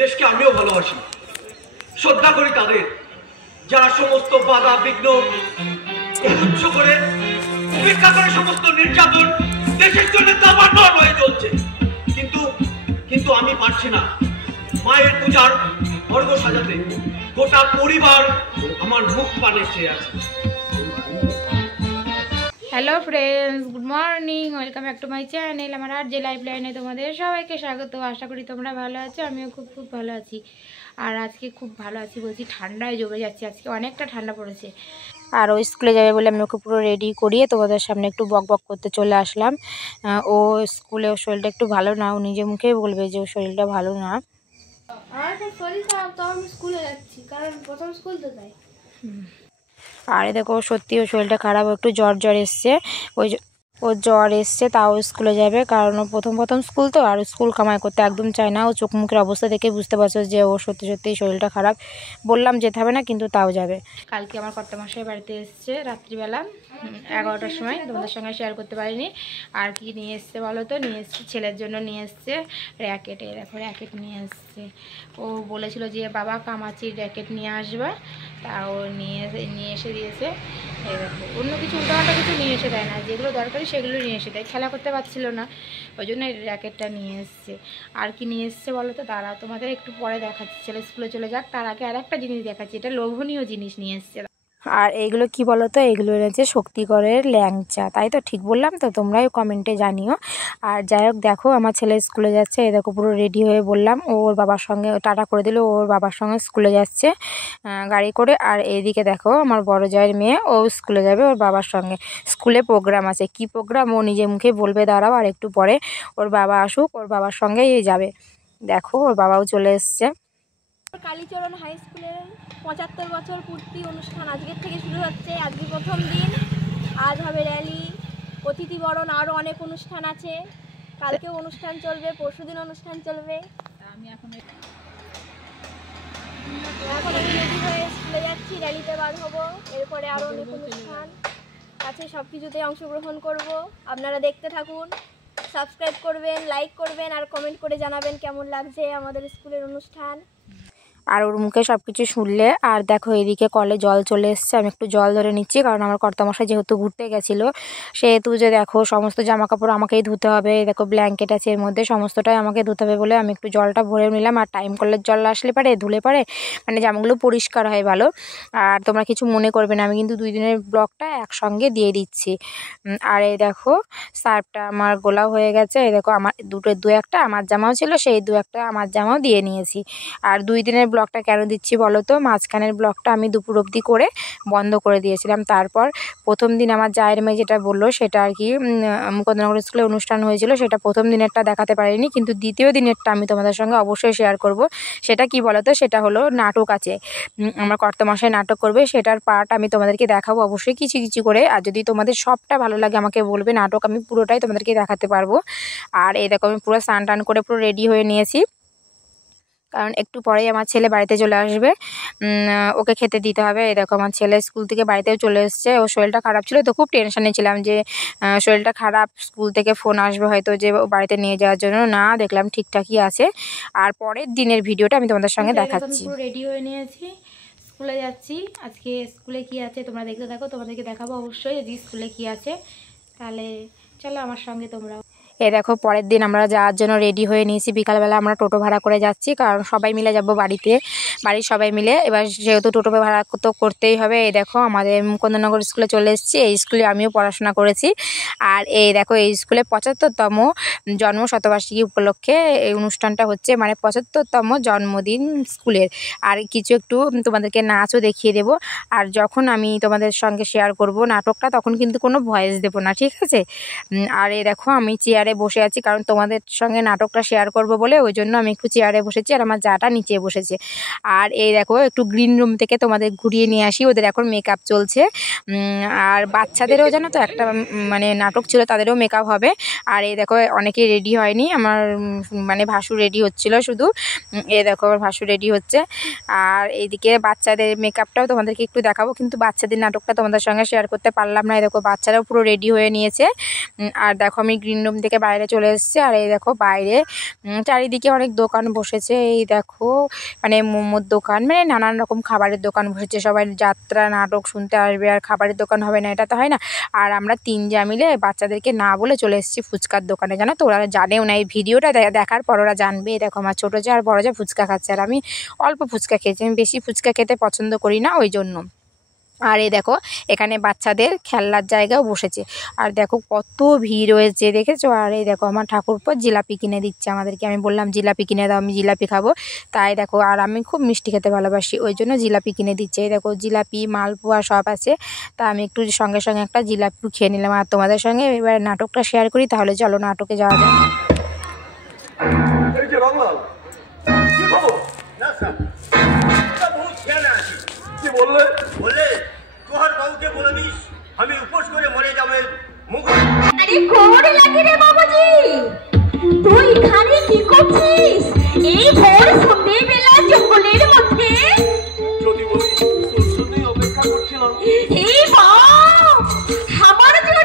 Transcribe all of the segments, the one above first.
দেশকে আমিও ভালোবাসি, শ্রদ্ধা করি তাদের যারা সমস্ত বাধা বিঘ্ন তুচ্ছ করে উপেক্ষা করে সমস্ত নির্যাতন দেশের জন্য দাবানল হয়ে চলছে। কিন্তু কিন্তু আমি পারছি না মায়ের পূজার অর্ঘ্য সাজাতে। গোটা পরিবার আমার মুখ পানে চেয়ে আছে। Hello friends, good morning, welcome back to my channel. আমার আর যে লাইফ লাইনে তোমাদের সবাইকে স্বাগত। আশা করি তোমরা ভালো আছো, আমিও খুব ভালো আছি। আর আজকে খুব ভালো আছি বলছি, ঠান্ডায় জমে যাচ্ছে, আজকে অনেকটা ঠান্ডা পড়েছে। আর ও স্কুলে যাবে বলে আমি ওকে পুরো রেডি করিয়ে তোমাদের সামনে একটু বক বক করতে চলে আসলাম। ও স্কুলে ওর শরীরটা একটু ভালো না, ও নিজে মুখেই বলবে যে ওর শরীরটা ভালো না। আমার তো শরীর খারাপ, তো আমি স্কুলে যাচ্ছি, কারণ প্রথম স্কুল তো তাই। আর দেখো সত্যি ওর শরীরটা খারাপ, একটু জ্বর এসছে। ওর জ্বর এসছে, তাও স্কুলে যাবে, কারণ ও প্রথম স্কুল তো, আর স্কুল কামাই করতে একদম চায় না। ও চোখ মুখের অবস্থা দেখে বুঝতে পারছো যে ওর সত্যি শরীরটা খারাপ। বললাম যেতে হবে না, কিন্তু তাও যাবে। কালকে আমার কর্তামশাই বাড়িতে এসছে রাত্রিবেলা 11টার সময়, তোমাদের সঙ্গে শেয়ার করতে পারিনি। আর কি নিয়ে এসছে বলো তো? নিয়ে এসছে ছেলের জন্য, নিয়ে এসছে র্যাকেট। দেখো র্যাকেট নিয়ে এসছে। ও বলেছিল যে বাবা কামাচির র্যাকেট নিয়ে আসবা, তা ও নিয়ে এসে দিয়েছে। এই দেখো, অন্য কিছু উল্টোপাল্টা কিছু নিয়ে এসে দেয় না, যেগুলো দরকারি সেগুলো নিয়ে এসে দেয়। খেলা করতে পারছিল না, ওই জন্য এই র্যাকেটটা নিয়ে এসছে। আর কি নিয়ে এসছে বলো তো? দাঁড়াও, তোমাদের একটু পরে দেখাচ্ছি। ছেলে স্কুলে চলে যাক, তার আগে আর একটা জিনিস দেখাচ্ছি। এটা লোভনীয় জিনিস নিয়ে এসছে। আর এইগুলো কি বলো তো? এইগুলো এনেছে শক্তিগড়ের ল্যাংচা, তাই তো? ঠিক বললাম তো? তোমরাই কমেন্টে জানিও। আর যাই হোক, দেখো আমার ছেলে স্কুলে যাচ্ছে। এই দেখো পুরো রেডি হয়ে, বললাম ওর বাবার সঙ্গে টাটা করে দিল, ওর বাবার সঙ্গে স্কুলে যাচ্ছে গাড়ি করে। আর এইদিকে দেখো আমার বড় জায়ের মেয়ে, ও স্কুলে যাবে ওর বাবার সঙ্গে। স্কুলে প্রোগ্রাম আছে, কি প্রোগ্রাম ও নিজে মুখে বলবে। দাঁড়াও, আর একটু পরে ওর বাবা আসুক, ওর বাবার সঙ্গেই যাবে। দেখো ওর বাবাও চলে এসছে। কালীচরণ হাই স্কুলের 75 বছর পূর্তি অনুষ্ঠান আজকের থেকে শুরু হচ্ছে। আজকে প্রথম দিন, আজ হবে র্যালি, অতিথি বরণ, আরও অনেক অনুষ্ঠান আছে। কালকেও অনুষ্ঠান চলবে, পরশুদিন অনুষ্ঠান চলবে। আমি এখন রেডি হয়ে স্কুলে যাচ্ছি, র্যালিতে বার হবো। এরপরে আরও অনেক অনুষ্ঠান আছে, সব কিছুতেই অংশগ্রহণ করব। আপনারা দেখতে থাকুন, সাবস্ক্রাইব করবেন, লাইক করবেন, আর কমেন্ট করে জানাবেন কেমন লাগছে আমাদের স্কুলের অনুষ্ঠান। আর ওর মুখে সব কিছু শুনলে। আর দেখো এদিকে কলে জল চলে এসছে, আমি একটু জল ধরে নিচ্ছি, কারণ আমার কর্তামশাই যেহেতু ঘুরতে গেছিলো, সেহেতু যে দেখো সমস্ত জামা কাপড় আমাকেই ধুতে হবে। দেখো ব্ল্যাঙ্কেট আছে এর মধ্যে, সমস্তটাই আমাকে ধুতে হবে বলে আমি একটু জলটা ভরে নিলাম। আর টাইম কলের জল আসলে পারে ধুলে পারে, মানে জামাগুলো পরিষ্কার হয় ভালো। আর তোমরা কিছু মনে করবে না, আমি কিন্তু 2 দিনের ব্লগটা একসঙ্গে দিয়ে দিচ্ছি। আর এই দেখো সার্ফটা আমার গোলাও হয়ে গেছে। এই দেখো আমার দু একটা আমার জামাও ছিল, সেই 2-1টা আমার জামাও দিয়ে নিয়েছি। আর 2 দিনের ব্লগটা কেন দিচ্ছি বলো তো? মাঝখানের ব্লগটা আমি দুপুর অবধি করে বন্ধ করে দিয়েছিলাম। তারপর প্রথম দিন আমার জায়ের মেয়ে যেটা বললো, সেটা আর কি মুকুন্দনগর স্কুলে অনুষ্ঠান হয়েছিল, সেটা প্রথম দিনেরটা দেখাতে পারিনি, কিন্তু দ্বিতীয় দিনেরটা আমি তোমাদের সঙ্গে অবশ্যই শেয়ার করব। সেটা কি বলো তো? সেটা হলো নাটক আছে, আমার কর্তামশাই নাটক করবে, সেটার পার্ট আমি তোমাদেরকে দেখাবো অবশ্যই কিছু করে। আর যদি তোমাদের সবটা ভালো লাগে আমাকে বলবে, নাটক আমি পুরোটাই তোমাদেরকে দেখাতে পারবো। আর এই দেখো আমি পুরো স্নান টান করে পুরো রেডি হয়ে নিয়েছি, কারণ একটু পরেই আমার ছেলে বাড়িতে চলে আসবে, ওকে খেতে দিতে হবে। এই দেখো আমার ছেলে স্কুল থেকে বাড়িতেও চলে এসছে। ওর শরীরটা খারাপ ছিল তো, খুব টেনশনে ছিলাম যে শরীরটা খারাপ, স্কুল থেকে ফোন আসবে হয়তো যে বাড়িতে নিয়ে যাওয়ার জন্য। না, দেখলাম ঠিকঠাকই আছে। আর পরের দিনের ভিডিওটা আমি তোমাদের সঙ্গে দেখাচ্ছি। পুরো রেডি হয়ে নিয়েছি, স্কুলে যাচ্ছি। আজকে স্কুলে কি আছে তোমরা দেখতে থাকো, তোমাদেরকে দেখাবো অবশ্যই যে স্কুলে কি আছে। তাহলে চলো আমার সঙ্গে তোমরাও। এই দেখো পরের দিন আমরা যাওয়ার জন্য রেডি হয়ে নিয়েছি। বিকালবেলা আমরা টোটো ভাড়া করে যাচ্ছি, কারণ সবাই মিলে যাব বাড়ির সবাই মিলে। এবার যেহেতু টোটো ভাড়া তো করতেই হবে। এই দেখো আমাদের মুকুন্দনগর স্কুলে চলে এসেছি। এই স্কুলে আমিও পড়াশোনা করেছি। আর এই দেখো এই স্কুলে 75তম জন্ম শতবার্ষিকী উপলক্ষে এই অনুষ্ঠানটা হচ্ছে, মানে 75তম জন্মদিন স্কুলের। আর কিছু একটু তোমাদেরকে নাচও দেখিয়ে দেব। আর যখন আমি তোমাদের সঙ্গে শেয়ার করব নাটকটা, তখন কিন্তু কোনো ভয়েস দেবো না, ঠিক আছে? আর এই দেখো আমি চেয়ারে বসে আছি, কারণ তোমাদের সঙ্গে নাটকটা শেয়ার করব বলে, ওই জন্য আমি একটু চেয়ারে বসেছি। আর আমার জাটা নিচে বসেছে। আর এই দেখো একটু গ্রিন রুম থেকে তোমাদের ঘুরিয়ে নিয়ে আসি, ওদের এখন মেকআপ চলছে। আর বাচ্চাদেরও জানো তো একটা মানে নাটক ছিল, তাদেরও মেকআপ হবে। আর এই দেখো অনেকেই রেডি হয়নি, আমার মানে ভাসু রেডি হচ্ছিল শুধু। এই দেখো আমার ভাসু রেডি হচ্ছে। আর এইদিকে বাচ্চাদের মেকআপটাও তোমাদেরকে একটু দেখাবো, কিন্তু বাচ্চাদের নাটকটা তোমাদের সঙ্গে শেয়ার করতে পারলাম না। এই দেখো বাচ্চারাও পুরো রেডি হয়ে নিয়েছে। আর দেখো আমি গ্রিন রুম থেকে বাইরে চলে এসেছে। আর এই দেখো বাইরে চারিদিকে অনেক দোকান বসেছে। এই দেখো মানে মোমোর দোকান, মানে নানান রকম খাবারের দোকান বসেছে। সবাই যাত্রা নাটক শুনতে আসবে, আর খাবারের দোকান হবে না এটা তো হয় না। আর আমরা 3 যা মিলে বাচ্চাদেরকে না বলে চলে এসেছি ফুচকার দোকানে, জানো তো। ওরা জানেও না, এই ভিডিওটা দেখার পর ওরা জানবে। দেখো আমার ছোটো যা আর বড় যা ফুচকা খাচ্ছে, আর আমি অল্প ফুচকা খেয়েছি। আমি বেশি ফুচকা খেতে পছন্দ করি না, ওই জন্য। আর এই দেখো এখানে বাচ্চাদের খেলনার জায়গাও বসেছে। আর দেখো কত ভিড় হয়েছে, দেখেছো। আর এই দেখো আমার ঠাকুরপো জিলাপি কিনে দিচ্ছে আমাদেরকে। আমি বললাম জিলাপি কিনে দাও, আমি জিলাপি খাবো। তাই দেখো, আর আমি খুব মিষ্টি খেতে ভালোবাসি, ওই জন্য জিলাপি কিনে দিচ্ছে। এই দেখো জিলাপি মালপোয়া সব আছে। তা আমি একটু সঙ্গে সঙ্গে একটা জিলাপি খেয়ে নিলাম। আর তোমাদের সঙ্গে এবার নাটকটা শেয়ার করি, তাহলে চলো নাটকে যাওয়া যায়। এই যে রংলাল, কি খবর? না স্যার, বহুত জ্ঞান আছে। কি বললে? বলে তোহার বাবুকে বলে দিস আমি উপোস করে মরে যাবে মুখ। আরে কোন লাগে রে বাবুজি, তুই এখানে কি করছিস এই ভোর সন্ধ্যেবেলা জঙ্গলের মধ্যে? যদি বলি তোর জন্যই অপেক্ষা করছিলাম। এই বাপ আমার জন্য।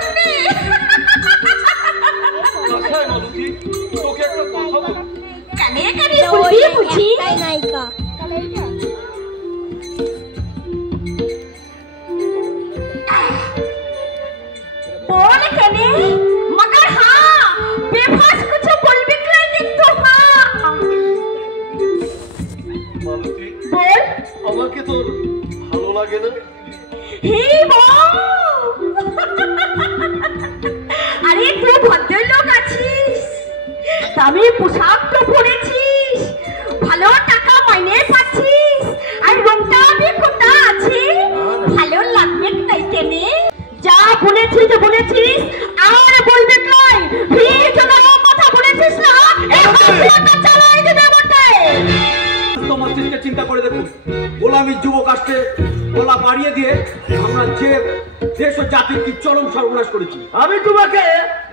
আচ্ছা মালতী, তোকে একটা কথা বল। কানে কানে বলি বুঝি নায়িকা। बोल कने मगर हाँ बेफास कुछ बोल भी नहीं तो हाँ মালতী, बोल আমাকে তোর ভালো লাগে না? हे अरे तू ভদ্রলোক আছিস, দামি পোশাক তো পরেছিস, ভালো টাকা মাইনে পাচ্ছিস, আর রংটা আমি কোথা আছে ভালো লাগবে তাই কেনে? যা বলেছিস বলেছিস, আর বলবে কই? ফির যদি কথা বলেছিস না এই হাসিটা চালাই দেবে বটে। তোমার চিন্তা করে দেখুন, গোলামী যুবক আসতে গলা বাড়িয়ে দিয়ে আমরা যে দেশ ও জাতির কি চরম সর্বনাশ করেছি। আমি তোমাকে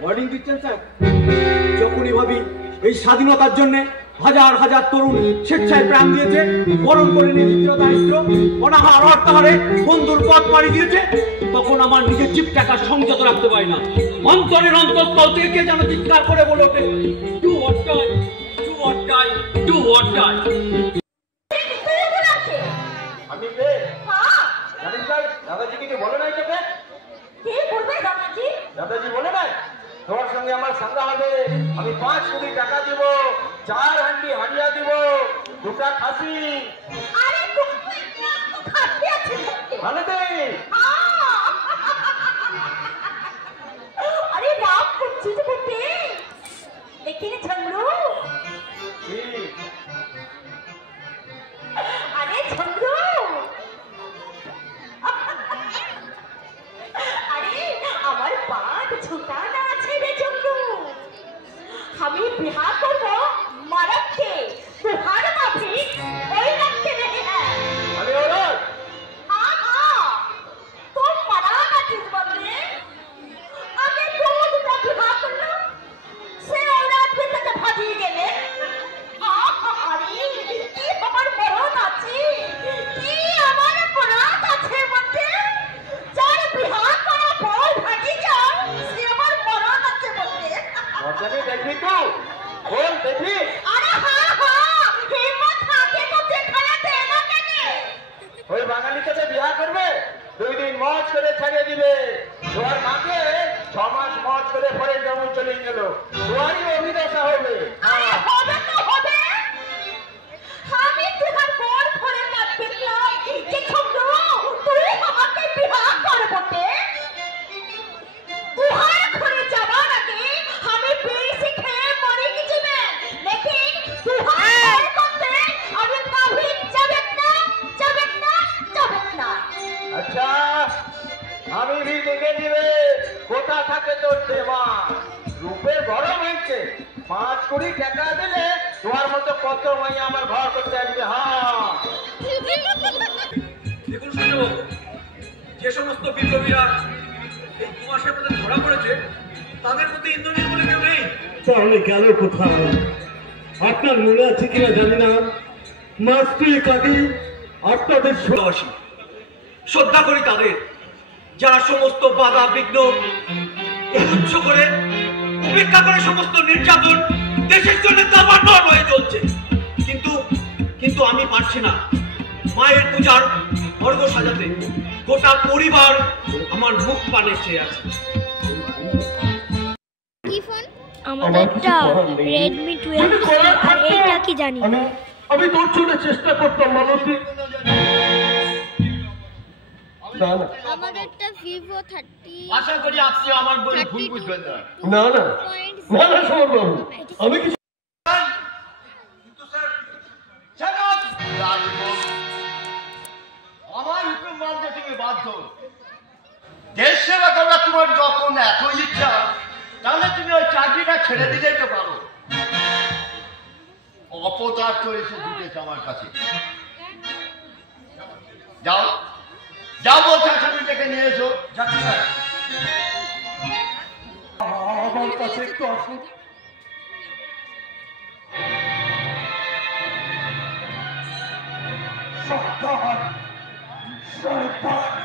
ওয়ার্নিং দিচ্ছেন স্যার। যখনই ভাবি এই স্বাধীনতার জন্য হাজার হাজার তরুণ স্বেচ্ছায় প্রাণ দিয়েছে, বরণ করে নিয়ে দারিদ্র অনাহার অর্থাহারে বন্ধুর পথ পাড়ি দিয়েছে, তখন আমার নিজের জীবটাকে সংযত রাখতে পারি না। অন্তরের অন্তঃস্থল থেকে যেন চিৎকার করে বলে ওঠে, do what die, do what die, do what die. আমি বে জানিস স্যার, দাদাজি কিছু বলে নাই তোকে? কি বলবে দাদাজি? দাদাজি বলে নাই তোমার সঙ্গে আমার সঙ্গা হবে, আমি 5 কোটি টাকা দিব, 4 হান্ডি হাড়িয়া দিব, 2টা খাসি। আরে তুমি খাতে আছে মানে দেই अरे रात को चीज बोलते लेकिन झंगड़ू কি? अरे झंगड़ू अरे আমার বাদ ছোটা না আছে রে झंगड़ू আমি বিয়া করব মারাকে তোমার মাফি ওই রাখতে नहीं है আমি ওরা हाँ हाँ तुम मरा ना किस बंदे आगे दूध का बिहा कर लो से औरत भी तक भागी गेले अरे की আমার মরণ আছে কি আমার পরাত আছে বটে যার বিহা করা বল ভাগি যায় সে আমার মরণ আছে বটে মজানি দেখবি তো বল দেখবি। আরে হ্যাঁ হ্যাঁ হিম্মত থাকে তো দেখানা দে না কেনে ওই বাঙালি সাথে বিয়া করবে, 2 দিন মজ করে ছাড়িয়ে দিবে। তোমার মাকে 6 মাস মজ করে পরে জমু চলে গেল, তোমারই অভিদশা হবে। আরে হবে তো হবে আমি তোমার বর ধরে লাগবে নাই যে ছোট্টু তুই আমাকে বিবাহ করবতে তুহার ঘরে যাবার আগে আমি বেশি খেয়ে মরে গেছি না লেকিন তুহার করতে আমি কবি যাবে না আচ্ছা আমি ভি দেখে দিবে কোথা থাকে তোর দেবা। রূপে গরম হয়েছে, 5 কোটি টাকা দিলে তোমার মতো কত মাইয়া আমার ঘর করতে আসবে। হ্যাঁ দেখুন সূর্যবাবু, যে সমস্ত বিপ্লবীরা এই 2 মাসের মধ্যে ধরা পড়েছে তাদের মধ্যে ইন্দ্রনীল বলে কেউ নেই। তাহলে গেল কোথায়? আপনার মনে আছে কিনা জানি না, মাস 2 আগে আপনাদের ভালোবাসি, শ্রদ্ধা করি তাদের যারা সমস্ত বাধা বিঘ্ন উচ্চ করে উপেক্ষা করে সমস্ত নির্যাতন দেশের জন্য দাবানল হয়ে চলছে। কিন্তু কিন্তু আমি পারছি না মায়ের পূজার অর্ঘ সাজাতে। গোটা পরিবার আমার মুখ পানে চেয়ে আছে। কি ফোন? আমাদেরটা Redmi 12 আর এইটা কি জানি। আমি তোর জন্য চেষ্টা করতাম মালতী। আমাদেরটা Vivo 30। আশা করি আপনি আমার বলে ভুল বুঝবেন না। না না না না শোন বাবু, আমি কিছু আমার হুকুম মানতে তুমি বাধ্য। দেশ সেবা করা তোমার যখন এত ইচ্ছা, তাহলে তুমি ওই চাকরিটা ছেড়ে দিলেই তো পারো। অপদার্থ এসে জুটেছে আমার কাছে। যাও যাও বলছে, আসামি ডেকে নিয়ে এসো। যাচ্ছি স্যার। আমার কাছে একটু আসুন। শয়তান, শয়তান।